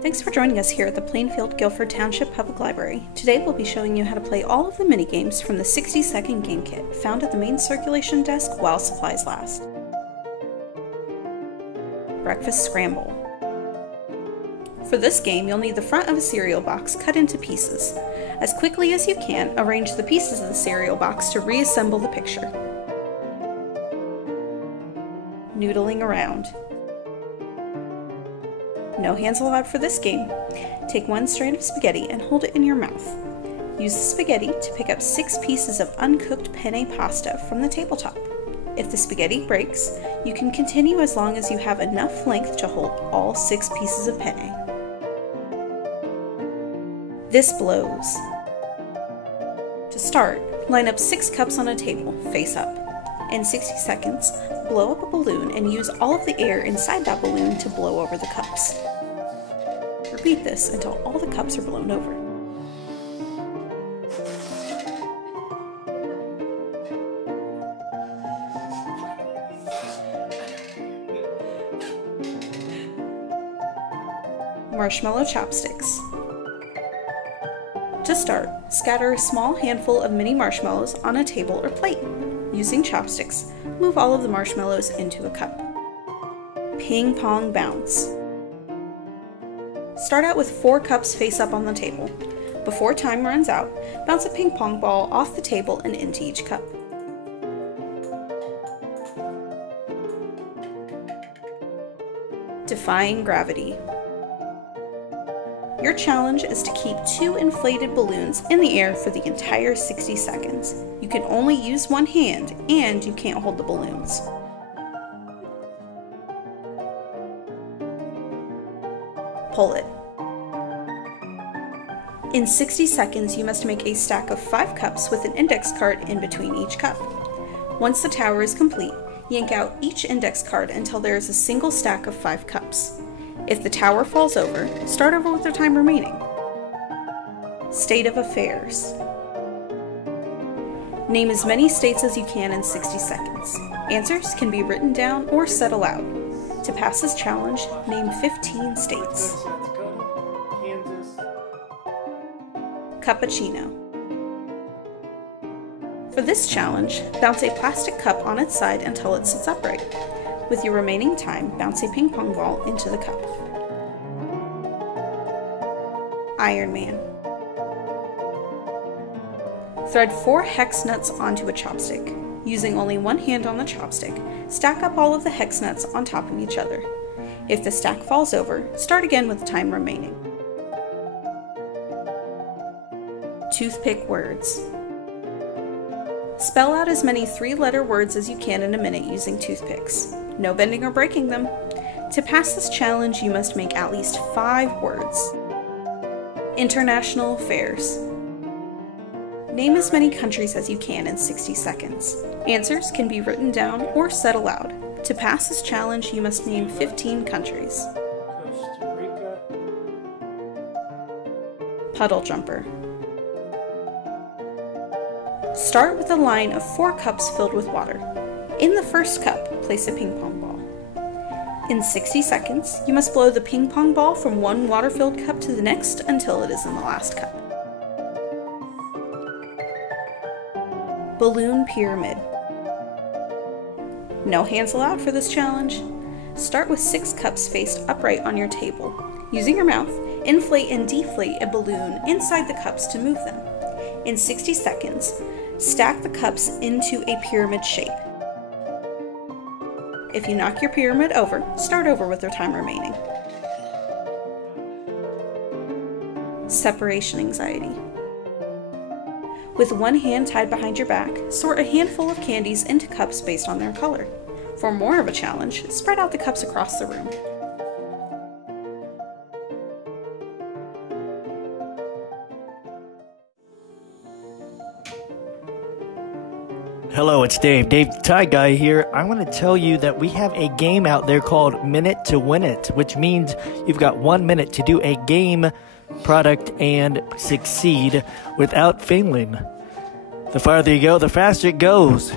Thanks for joining us here at the Plainfield-Guilford Township Public Library. Today we'll be showing you how to play all of the mini-games from the 60-second game kit found at the main circulation desk while supplies last. Breakfast Scramble. For this game, you'll need the front of a cereal box cut into pieces. As quickly as you can, arrange the pieces of the cereal box to reassemble the picture. Noodling Around. No hands allowed for this game. Take one strand of spaghetti and hold it in your mouth. Use the spaghetti to pick up 6 pieces of uncooked penne pasta from the tabletop. If the spaghetti breaks, you can continue as long as you have enough length to hold all 6 pieces of penne. This blows. To start, line up 6 cups on a table, face up. In 60 seconds, blow up a balloon and use all of the air inside that balloon to blow over the cups. Repeat this until all the cups are blown over. Marshmallow Chopsticks. To start, scatter a small handful of mini marshmallows on a table or plate. Using chopsticks, move all of the marshmallows into a cup. Ping Pong Bounce. Start out with 4 cups face up on the table. Before time runs out, bounce a ping pong ball off the table and into each cup. Defying Gravity. Your challenge is to keep 2 inflated balloons in the air for the entire 60 seconds. You can only use one hand, and you can't hold the balloons. Pull it. In 60 seconds, you must make a stack of 5 cups with an index card in between each cup. Once the tower is complete, yank out each index card until there is a single stack of 5 cups. If the tower falls over, start over with the time remaining. State of Affairs. Name as many states as you can in 60 seconds. Answers can be written down or said aloud. To pass this challenge, name 15 states. Cuppuccino. For this challenge, bounce a plastic cup on its side until it sits upright. With your remaining time, bounce a ping pong ball into the cup. Iron Man. Thread 4 hex nuts onto a chopstick. Using only one hand on the chopstick, stack up all of the hex nuts on top of each other. If the stack falls over, start again with the time remaining. Toothpick Words. Spell out as many 3-letter words as you can in a minute using toothpicks. No bending or breaking them. To pass this challenge, you must make at least 5 words. International Affairs. Name as many countries as you can in 60 seconds. Answers can be written down or said aloud. To pass this challenge, you must name 15 countries. Costa Rica. Puddle Jumper. Start with a line of 4 cups filled with water. In the first cup, place a ping pong ball. In 60 seconds, you must blow the ping pong ball from one water-filled cup to the next until it is in the last cup. Balloon Pyramid. No hands allowed for this challenge. Start with 6 cups faced upright on your table. Using your mouth, inflate and deflate a balloon inside the cups to move them. In 60 seconds, stack the cups into a pyramid shape. If you knock your pyramid over, start over with your time remaining. Separation Anxiety. With one hand tied behind your back, sort a handful of candies into cups based on their color. For more of a challenge, spread out the cups across the room. Hello, it's Dave the Tie Guy here. I want to tell you that we have a game out there called Minute to Win It, which means you've got 1 minute to do a game, product, and succeed without failing. The farther you go, the faster it goes.